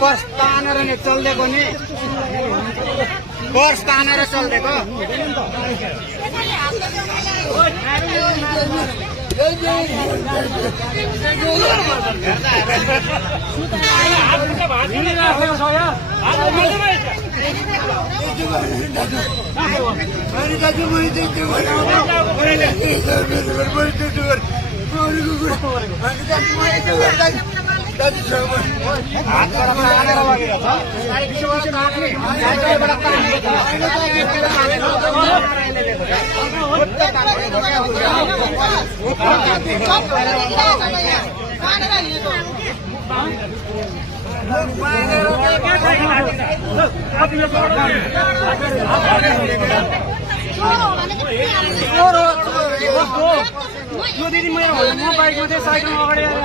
purse तानेर नि चल्देको नि पर्स तानेर चल्देको यो दिदी म बाइकमा थिएँ साइकलमा अगाडि आएर